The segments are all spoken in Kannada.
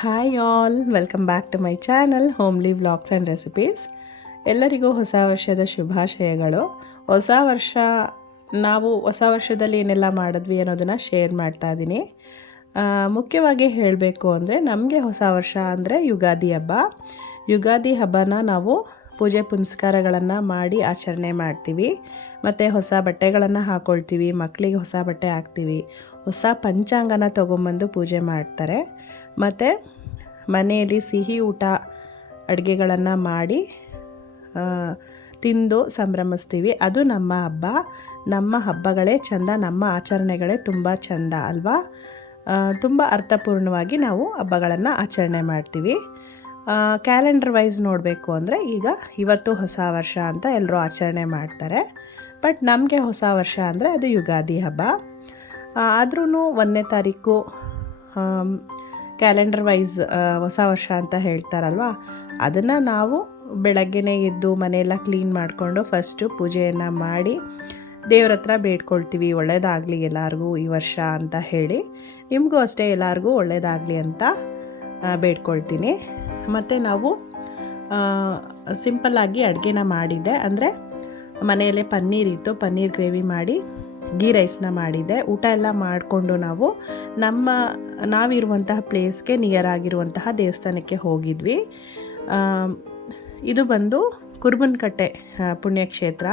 Hi all, welcome back to my channel homely vlogs and recipes. ಎಲ್ಲರಿಗೂ ಹೊಸ ವರ್ಷದ ಶುಭಾಶಯಗಳು. ನಾವು ಹೊಸ ವರ್ಷದಲ್ಲಿ ಏನೆಲ್ಲ ಮಾಡಿದ್ವಿ ಅನ್ನೋದನ್ನು ಶೇರ್ ಮಾಡ್ತಾ ಇದ್ದೀನಿ. ಮುಖ್ಯವಾಗಿ ಹೇಳಬೇಕು ಅಂದರೆ ನಮಗೆ ಹೊಸ ವರ್ಷ ಅಂದರೆ ಯುಗಾದಿ ಹಬ್ಬ. ಯುಗಾದಿ ಹಬ್ಬನ ನಾವು ಪೂಜೆ ಪುನಸ್ಕಾರಗಳನ್ನು ಮಾಡಿ ಆಚರಣೆ ಮಾಡ್ತೀವಿ. ಮತ್ತು ಹೊಸ ಬಟ್ಟೆಗಳನ್ನು ಹಾಕ್ಕೊಳ್ತೀವಿ, ಮಕ್ಕಳಿಗೆ ಹೊಸ ಬಟ್ಟೆ ಹಾಕ್ತೀವಿ, ಹೊಸ ಪಂಚಾಂಗನ ತೊಗೊಂಬಂದು ಪೂಜೆ ಮಾಡ್ತಾರೆ. ಮತ್ತು ಮನೆಯಲ್ಲಿ ಸಿಹಿ ಊಟ ಅಡುಗೆಗಳನ್ನು ಮಾಡಿ ತಿಂದು ಸಂಭ್ರಮಿಸ್ತೀವಿ. ಅದು ನಮ್ಮ ಹಬ್ಬ. ನಮ್ಮ ಹಬ್ಬಗಳೇ ಚೆಂದ, ನಮ್ಮ ಆಚರಣೆಗಳೇ ತುಂಬ ಚೆಂದ ಅಲ್ವಾ? ತುಂಬ ಅರ್ಥಪೂರ್ಣವಾಗಿ ನಾವು ಹಬ್ಬಗಳನ್ನು ಆಚರಣೆ ಮಾಡ್ತೀವಿ. ಕ್ಯಾಲೆಂಡರ್ ವೈಸ್ ನೋಡಬೇಕು ಅಂದರೆ ಇವತ್ತು ಹೊಸ ವರ್ಷ ಅಂತ ಎಲ್ಲರೂ ಆಚರಣೆ ಮಾಡ್ತಾರೆ. ಬಟ್ ನಮಗೆ ಹೊಸ ವರ್ಷ ಅಂದರೆ ಅದು ಯುಗಾದಿ ಹಬ್ಬ. ಆದ್ರೂ 1ನೇ ತಾರೀಕು ಕ್ಯಾಲೆಂಡರ್ ವೈಸ್ ಹೊಸ ವರ್ಷ ಅಂತ ಹೇಳ್ತಾರಲ್ವ, ಅದನ್ನು ನಾವು ಬೆಳಗ್ಗೆನೇ ಎದ್ದು ಮನೆಯೆಲ್ಲ ಕ್ಲೀನ್ ಮಾಡಿಕೊಂಡು ಫಸ್ಟು ಪೂಜೆಯನ್ನು ಮಾಡಿ ದೇವ್ರ ಹತ್ರ ಬೇಡ್ಕೊಳ್ತೀವಿ, ಒಳ್ಳೆಯದಾಗಲಿ ಎಲ್ಲರಿಗೂ ಈ ವರ್ಷ ಅಂತ ಹೇಳಿ. ನಿಮಗೂ ಅಷ್ಟೇ ಎಲ್ಲರಿಗೂ ಒಳ್ಳೆಯದಾಗಲಿ ಅಂತ ಬೇಡ್ಕೊಳ್ತೀನಿ. ಮತ್ತು ನಾವು ಸಿಂಪಲ್ಲಾಗಿ ಅಡುಗೆನ ಮಾಡಿದ್ದೆ. ಅಂದರೆ ಮನೆಯಲ್ಲೇ ಪನ್ನೀರ್ ಇತ್ತು, ಪನ್ನೀರ್ ಗ್ರೇವಿ ಮಾಡಿ ಗೀ ರೈಸ್ನ ಮಾಡಿದ್ದೆ. ಊಟ ಎಲ್ಲ ಮಾಡಿಕೊಂಡು ನಾವಿರುವಂತಹ ಪ್ಲೇಸ್ಗೆ ನಿಯರ್ ಆಗಿರುವಂತಹ ದೇವಸ್ಥಾನಕ್ಕೆ ಹೋಗಿದ್ವಿ. ಇದು ಬಂದು ಕುರುಬನಕಟ್ಟೆ ಪುಣ್ಯಕ್ಷೇತ್ರ.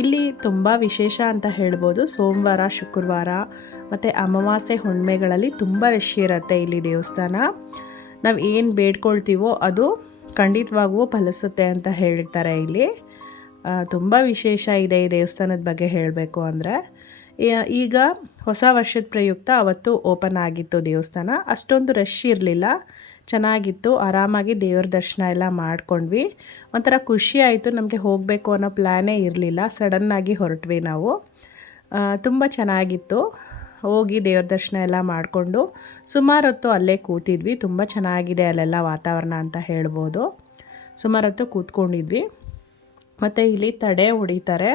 ಇಲ್ಲಿ ತುಂಬ ವಿಶೇಷ ಅಂತ ಹೇಳ್ಬೋದು. ಸೋಮವಾರ, ಶುಕ್ರವಾರ ಮತ್ತು ಅಮಾವಾಸ್ಯೆ ಹುಣ್ಣಿಮೆಗಳಲ್ಲಿ ತುಂಬ ರಶ್ ಇರುತ್ತೆ ಇಲ್ಲಿ ದೇವಸ್ಥಾನ. ನಾವು ಏನು ಬೇಡ್ಕೊಳ್ತೀವೋ ಅದು ಖಂಡಿತವಾಗೂ ಫಲಿಸುತ್ತೆ ಅಂತ ಹೇಳ್ತಾರೆ ಇಲ್ಲಿ. ತುಂಬ ವಿಶೇಷ ಇದೆ ಈ ದೇವಸ್ಥಾನದ ಬಗ್ಗೆ ಹೇಳಬೇಕು ಅಂದರೆ. ಈಗ ಹೊಸ ವರ್ಷದ ಪ್ರಯುಕ್ತ ಅವತ್ತು ಓಪನ್ ಆಗಿತ್ತು ದೇವಸ್ಥಾನ. ಅಷ್ಟೊಂದು ರಶ್ ಇರಲಿಲ್ಲ, ಚೆನ್ನಾಗಿತ್ತು. ಆರಾಮಾಗಿ ದೇವ್ರ ದರ್ಶನ ಎಲ್ಲ ಮಾಡ್ಕೊಂಡ್ವಿ. ಒಂಥರ ಖುಷಿ ಆಯಿತು. ನಮಗೆ ಹೋಗಬೇಕು ಅನ್ನೋ ಪ್ಲ್ಯಾನೇ ಇರಲಿಲ್ಲ, ಸಡನ್ನಾಗಿ ಹೊರಟ್ವಿ ನಾವು. ತುಂಬ ಚೆನ್ನಾಗಿತ್ತು. ಹೋಗಿ ದೇವ್ರ ದರ್ಶನ ಎಲ್ಲ ಮಾಡಿಕೊಂಡು ಸುಮಾರು ಹೊತ್ತು ಅಲ್ಲೇ ಕೂತಿದ್ವಿ. ತುಂಬ ಚೆನ್ನಾಗಿದೆ ಅಲ್ಲೆಲ್ಲ ವಾತಾವರಣ ಅಂತ ಹೇಳ್ಬೋದು. ಸುಮಾರು ಹೊತ್ತು ಕೂತ್ಕೊಂಡಿದ್ವಿ. ಮತ್ತು ಇಲ್ಲಿ ತಡೆ ಹೊಡಿತಾರೆ.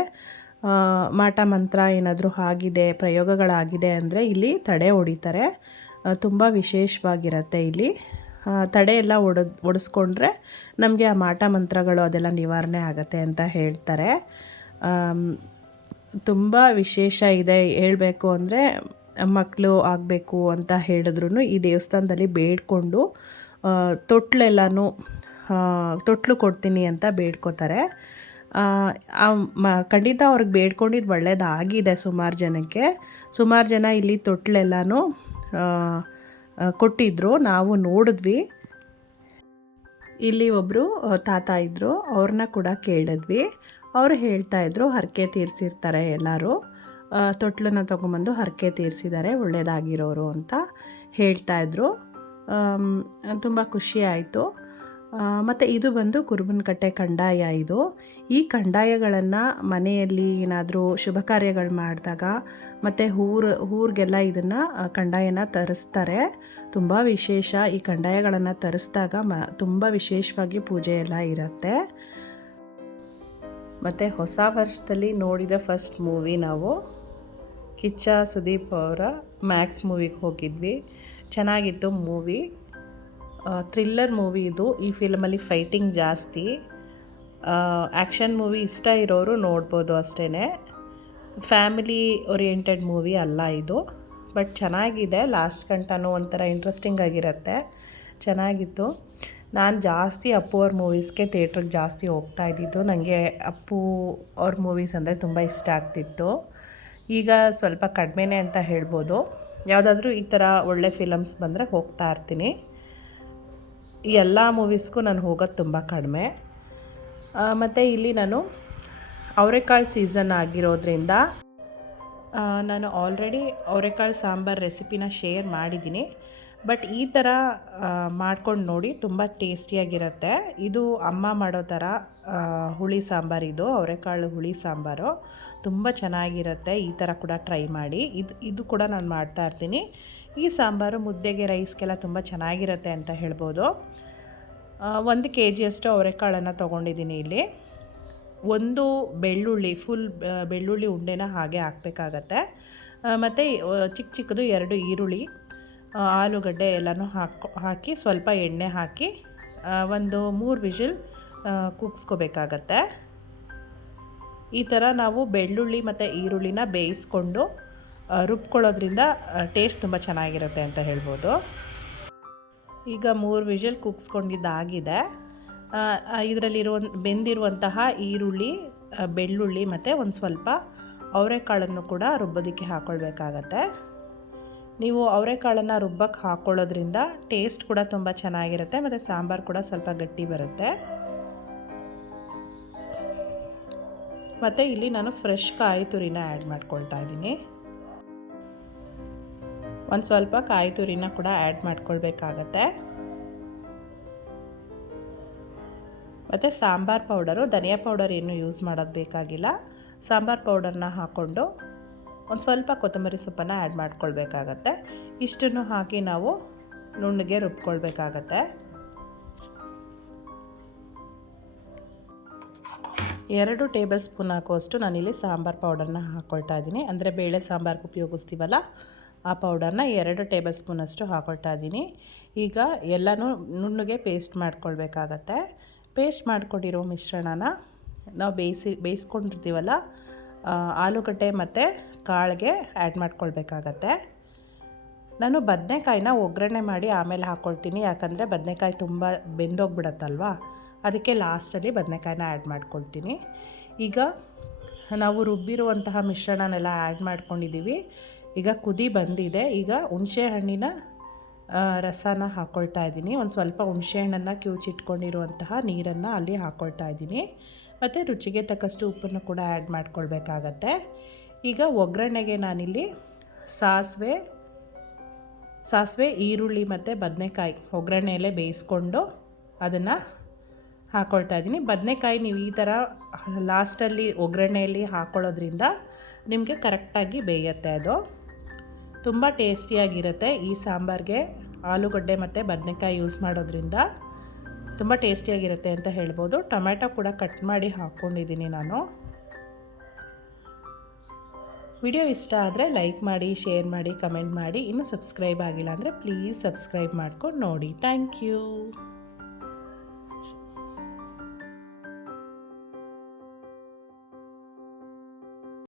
ಮಾಟ ಮಂತ್ರ ಏನಾದರೂ ಆಗಿದೆ, ಪ್ರಯೋಗಗಳಾಗಿದೆ ಅಂದರೆ ಇಲ್ಲಿ ತಡೆ ಹೊಡಿತಾರೆ. ತುಂಬ ವಿಶೇಷವಾಗಿರುತ್ತೆ ಇಲ್ಲಿ. ತಡೆ ಎಲ್ಲ ಒಡಿಸ್ಕೊಂಡ್ರೆ ನಮಗೆ ಆ ಮಾಟ ಮಂತ್ರಗಳು ಅದೆಲ್ಲ ನಿವಾರಣೆ ಆಗುತ್ತೆ ಅಂತ ಹೇಳ್ತಾರೆ. ತುಂಬ ವಿಶೇಷ ಇದೆ. ಹೇಳಬೇಕು ಅಂದರೆ ಮಕ್ಕಳು ಆಗಬೇಕು ಅಂತ ಹೇಳಿದ್ರು ಈ ದೇವಸ್ಥಾನದಲ್ಲಿ ಬೇಡಿಕೊಂಡು ತೊಟ್ಲು ಕೊಡ್ತೀನಿ ಅಂತ ಬೇಡ್ಕೋತಾರೆ. ಖಂಡಿತ ಅವ್ರಿಗೆ ಬೇಡ್ಕೊಂಡಿದ್ದು ಒಳ್ಳೆಯದಾಗಿದೆ. ಸುಮಾರು ಜನ ಇಲ್ಲಿ ತೊಟ್ಲೆಲ್ಲನೂ ಕೊಟ್ಟಿದ್ದರು, ನಾವು ನೋಡಿದ್ವಿ. ಇಲ್ಲಿ ಒಬ್ಬರು ತಾತ ಇದ್ದರು, ಅವ್ರನ್ನ ಕೂಡ ಕೇಳಿದ್ವಿ. ಅವರು ಹೇಳ್ತಾಯಿದ್ರು ಹರಕೆ ತೀರಿಸಿರ್ತಾರೆ ಎಲ್ಲರೂ, ತೊಟ್ಲನ್ನು ತೊಗೊಂಬಂದು ಹರಕೆ ತೀರಿಸಿದ್ದಾರೆ ಒಳ್ಳೆಯದಾಗಿರೋರು ಅಂತ ಹೇಳ್ತಾಯಿದ್ರು. ತುಂಬ ಖುಷಿ ಆಯಿತು. ಮತ್ತು ಇದು ಬಂದು ಕುರುಬನಕಟ್ಟೆ ಕಂದಾಯ. ಈ ಕಂದಾಯಗಳನ್ನು ಮನೆಯಲ್ಲಿ ಏನಾದರೂ ಶುಭ ಕಾರ್ಯಗಳು ಮಾಡಿದಾಗ ಮತ್ತು ಊರಿಗೆಲ್ಲ ಇದನ್ನು ಕಂದಾಯನ ತರಿಸ್ತಾರೆ. ತುಂಬ ವಿಶೇಷ. ಈ ಕಂದಾಯಗಳನ್ನು ತರಿಸಿದಾಗ ತುಂಬ ವಿಶೇಷವಾಗಿ ಪೂಜೆ ಎಲ್ಲ ಇರುತ್ತೆ. ಮತ್ತು ಹೊಸ ವರ್ಷದಲ್ಲಿ ನೋಡಿದ ಫಸ್ಟ್ ಮೂವಿ ನಾವು ಕಿಚ್ಚ ಸುದೀಪ್ ಅವರ ಮ್ಯಾಕ್ಸ್ ಮೂವಿಗೆ ಹೋಗಿದ್ವಿ. ಚೆನ್ನಾಗಿತ್ತು ಮೂವಿ. ಥ್ರಿಲ್ಲರ್ ಮೂವಿ ಇದು. ಈ ಫಿಲ್ಮಲ್ಲಿ ಫೈಟಿಂಗ್ ಜಾಸ್ತಿ. ಆ್ಯಕ್ಷನ್ ಮೂವಿ ಇಷ್ಟ ಇರೋರು ನೋಡ್ಬೋದು ಅಷ್ಟೇ. ಫ್ಯಾಮಿಲಿ ಓರಿಯೆಂಟೆಡ್ ಮೂವಿ ಅಲ್ಲ ಇದು. ಬಟ್ ಚೆನ್ನಾಗಿದೆ. ಲಾಸ್ಟ್ ಗಂಟನೂ ಒಂಥರ ಇಂಟ್ರೆಸ್ಟಿಂಗ್ ಆಗಿರುತ್ತೆ. ಚೆನ್ನಾಗಿತ್ತು. ನಾನು ಜಾಸ್ತಿ ಅಪ್ಪು ಅವ್ರ ಮೂವೀಸ್ಗೆ ಥಿಯೇಟ್ರಿಗೆ ಜಾಸ್ತಿ ಹೋಗ್ತಾ ಇದ್ದಿದ್ದು. ನನಗೆ ಅಪ್ಪು ಅವ್ರ ಮೂವೀಸ್ ಅಂದರೆ ತುಂಬ ಇಷ್ಟ ಆಗ್ತಿತ್ತು. ಈಗ ಸ್ವಲ್ಪ ಕಡಿಮೆನೇ ಅಂತ ಹೇಳ್ಬೋದು. ಯಾವುದಾದ್ರೂ ಈ ಥರ ಒಳ್ಳೆ ಫಿಲಮ್ಸ್ ಬಂದರೆ ಹೋಗ್ತಾ ಇರ್ತೀನಿ. ಈ ಎಲ್ಲ ಮೂವೀಸ್ಗೂ ನಾನು ಹೋಗೋದು ತುಂಬ ಕಡಿಮೆ. ಮತ್ತು ಇಲ್ಲಿ ನಾನು ಅವರೆಕಾಳು ಸೀಸನ್ ಆಗಿರೋದ್ರಿಂದ ನಾನು ಆಲ್ರೆಡಿ ಅವರೆಕಾಳು ಸಾಂಬಾರು ರೆಸಿಪಿನ ಶೇರ್ ಮಾಡಿದ್ದೀನಿ. ಬಟ್ ಈ ಥರ ಮಾಡ್ಕೊಂಡು ನೋಡಿ, ತುಂಬ ಟೇಸ್ಟಿಯಾಗಿರುತ್ತೆ. ಇದು ಅಮ್ಮ ಮಾಡೋ ಥರ ಹುಳಿ ಸಾಂಬಾರು. ಇದು ಅವರೆಕಾಳು ಹುಳಿ ಸಾಂಬಾರು ತುಂಬ ಚೆನ್ನಾಗಿರುತ್ತೆ. ಈ ಥರ ಕೂಡ ಟ್ರೈ ಮಾಡಿ. ಇದು ಕೂಡ ನಾನು ಮಾಡ್ತಾಯಿರ್ತೀನಿ. ಈ ಸಾಂಬಾರು ಮುದ್ದೆಗೆ, ರೈಸ್ಗೆಲ್ಲ ತುಂಬ ಚೆನ್ನಾಗಿರುತ್ತೆ ಅಂತ ಹೇಳ್ಬೋದು. 1 kg ಅವರೆಕಾಳನ್ನು ತೊಗೊಂಡಿದ್ದೀನಿ. ಇಲ್ಲಿ ಒಂದು ಬೆಳ್ಳುಳ್ಳಿ, ಫುಲ್ ಬೆಳ್ಳುಳ್ಳಿ ಉಂಡೆನ ಹಾಗೆ ಹಾಕಬೇಕಾಗತ್ತೆ. ಮತ್ತು ಚಿಕ್ಕದು 2 ಈರುಳ್ಳಿ, ಆಲೂಗಡ್ಡೆ ಎಲ್ಲನೂ ಹಾಕಿ ಸ್ವಲ್ಪ ಎಣ್ಣೆ ಹಾಕಿ ಒಂದು 3 ವಿಷಲ್ ಕೂಗಿಸ್ಕೋಬೇಕಾಗತ್ತೆ. ಈ ಥರ ನಾವು ಬೆಳ್ಳುಳ್ಳಿ ಮತ್ತು ಈರುಳ್ಳಿನ ಬೇಯಿಸ್ಕೊಂಡು ರುಬ್ಕೊಳ್ಳೋದ್ರಿಂದ ಟೇಸ್ಟ್ ತುಂಬ ಚೆನ್ನಾಗಿರುತ್ತೆ ಅಂತ ಹೇಳ್ಬೋದು. ಈಗ 3 ವಿಷಲ್ ಕೂಗಿಸ್ಕೊಂಡಿದ್ದಾಗಿದೆ. ಬೆಂದಿರುವಂತಹ ಈರುಳ್ಳಿ, ಬೆಳ್ಳುಳ್ಳಿ ಮತ್ತು ಒಂದು ಸ್ವಲ್ಪ ಅವರೆಕಾಳನ್ನು ಕೂಡ ರುಬ್ಬೋದಕ್ಕೆ ಹಾಕ್ಕೊಳ್ಬೇಕಾಗತ್ತೆ. ನೀವು ಅವರೆಕಾಳನ್ನು ರುಬ್ಬಕ್ಕೆ ಹಾಕ್ಕೊಳ್ಳೋದ್ರಿಂದ ಟೇಸ್ಟ್ ಕೂಡ ತುಂಬ ಚೆನ್ನಾಗಿರುತ್ತೆ ಮತ್ತು ಸಾಂಬಾರು ಕೂಡ ಸ್ವಲ್ಪ ಗಟ್ಟಿ ಬರುತ್ತೆ. ಮತ್ತು ಇಲ್ಲಿ ನಾನು ಫ್ರೆಶ್ ಕಾಯಿ ತುರಿನ ಆ್ಯಡ್ ಮಾಡ್ಕೊಳ್ತಾ ಇದ್ದೀನಿ. ಒಂದು ಸ್ವಲ್ಪ ಕಾಯಿ ತುರಿನ ಕೂಡ ಆ್ಯಡ್ ಮಾಡ್ಕೊಳ್ಬೇಕಾಗತ್ತೆ. ಮತ್ತು ಸಾಂಬಾರು ಪೌಡರು, ಧನಿಯಾ ಪೌಡರ್ ಏನು ಯೂಸ್ ಮಾಡೋದು ಬೇಕಾಗಿಲ್ಲ. ಸಾಂಬಾರು ಪೌಡರ್ನ ಹಾಕ್ಕೊಂಡು ಒಂದು ಸ್ವಲ್ಪ ಕೊತ್ತಂಬರಿ ಸೊಪ್ಪನ್ನು ಆ್ಯಡ್ ಮಾಡ್ಕೊಳ್ಬೇಕಾಗತ್ತೆ. ಇಷ್ಟನ್ನು ಹಾಕಿ ನಾವು ನುಣ್ಣಗೆ ರುಬ್ಕೊಳ್ಬೇಕಾಗತ್ತೆ. 2 ಟೇಬಲ್ ಸ್ಪೂನ್ ಹಾಕುವಷ್ಟು ನಾನಿಲ್ಲಿ ಸಾಂಬಾರು ಪೌಡರ್ನ ಹಾಕ್ಕೊಳ್ತಾ ಇದ್ದೀನಿ. ಅಂದರೆ ಬೇಳೆ ಸಾಂಬಾರ್ಗೆ ಉಪಯೋಗಿಸ್ತೀವಲ್ಲ ಆ ಪೌಡರ್ನ 2 ಟೇಬಲ್ ಸ್ಪೂನಷ್ಟು ಹಾಕ್ಕೊಳ್ತಾ ಇದ್ದೀನಿ. ಈಗ ಎಲ್ಲನೂ ನುಣ್ಣಗೆ ಪೇಸ್ಟ್ ಮಾಡ್ಕೊಳ್ಬೇಕಾಗತ್ತೆ. ಪೇಸ್ಟ್ ಮಾಡ್ಕೊಂಡಿರೋ ಮಿಶ್ರಣನ ನಾವು ಬೇಯಿಸ್ಕೊಂಡಿರ್ತೀವಲ್ಲ ಆಲೂಗಡ್ಡೆ ಮತ್ತು ಕಾಳಿಗೆ ಆ್ಯಡ್ ಮಾಡ್ಕೊಳ್ಬೇಕಾಗತ್ತೆ. ನಾನು ಬದನೆಕಾಯಿನ ಒಗ್ಗರಣೆ ಮಾಡಿ ಆಮೇಲೆ ಹಾಕ್ಕೊಳ್ತೀನಿ, ಯಾಕಂದರೆ ಬದನೆಕಾಯಿ ತುಂಬ ಬೆಂದೋಗ್ಬಿಡತ್ತಲ್ವ, ಅದಕ್ಕೆ ಲಾಸ್ಟಲ್ಲಿ ಬದನೆಕಾಯಿನ ಆ್ಯಡ್ ಮಾಡ್ಕೊಳ್ತೀನಿ. ಈಗ ನಾವು ರುಬ್ಬಿರುವಂತಹ ಮಿಶ್ರಣನೆಲ್ಲ ಆ್ಯಡ್ ಮಾಡ್ಕೊಂಡಿದ್ದೀವಿ. ಈಗ ಕುದಿ ಬಂದಿದೆ. ಈಗ ಹುಣಸೆ ಹಣ್ಣಿನ ರಸನ ಹಾಕ್ಕೊಳ್ತಾ ಇದ್ದೀನಿ. ಒಂದು ಸ್ವಲ್ಪ ಹುಣಸೆ ಹಣ್ಣನ್ನು ಕಿವುಚಿಟ್ಕೊಂಡಿರುವಂತಹ ನೀರನ್ನು ಅಲ್ಲಿ ಹಾಕ್ಕೊಳ್ತಾ ಇದ್ದೀನಿ. ಮತ್ತು ರುಚಿಗೆ ತಕ್ಕಷ್ಟು ಉಪ್ಪನ್ನು ಕೂಡ ಆ್ಯಡ್ ಮಾಡ್ಕೊಳ್ಬೇಕಾಗತ್ತೆ. ಈಗ ಒಗ್ಗರಣೆಗೆ ನಾನಿಲ್ಲಿ ಸಾಸಿವೆ, ಈರುಳ್ಳಿ ಮತ್ತು ಬದನೆಕಾಯಿ ಒಗ್ಗರಣೆಯಲ್ಲೇ ಬೇಯಿಸ್ಕೊಂಡು ಅದನ್ನು ಹಾಕ್ಕೊಳ್ತಾ ಇದ್ದೀನಿ. ಬದನೆಕಾಯಿ ನೀವು ಈ ಥರ ಲಾಸ್ಟಲ್ಲಿ ಒಗ್ಗರಣೆಯಲ್ಲಿ ಹಾಕ್ಕೊಳ್ಳೋದ್ರಿಂದ ನಿಮಗೆ ಕರೆಕ್ಟಾಗಿ ಬೇಯುತ್ತೆ. ಅದು ತುಂಬ ಟೇಸ್ಟಿಯಾಗಿರುತ್ತೆ. ಈ ಸಾಂಬಾರಿಗೆ ಆಲೂಗಡ್ಡೆ ಮತ್ತು ಬದನೆಕಾಯಿ ಯೂಸ್ ಮಾಡೋದ್ರಿಂದ ತುಂಬ ಟೇಸ್ಟಿಯಾಗಿರುತ್ತೆ ಅಂತ ಹೇಳ್ಬೋದು. ಟೊಮೆಟೊ ಕೂಡ ಕಟ್ ಮಾಡಿ ಹಾಕ್ಕೊಂಡಿದ್ದೀನಿ ನಾನು. ವಿಡಿಯೋ ಇಷ್ಟ ಆದರೆ ಲೈಕ್ ಮಾಡಿ, ಶೇರ್ ಮಾಡಿ, ಕಮೆಂಟ್ ಮಾಡಿ. ಇನ್ನೂ ಸಬ್ಸ್ಕ್ರೈಬ್ ಆಗಿಲ್ಲ ಅಂದರೆ ಪ್ಲೀಸ್ ಸಬ್ಸ್ಕ್ರೈಬ್ ಮಾಡ್ಕೊಂಡು ನೋಡಿ. Thank you.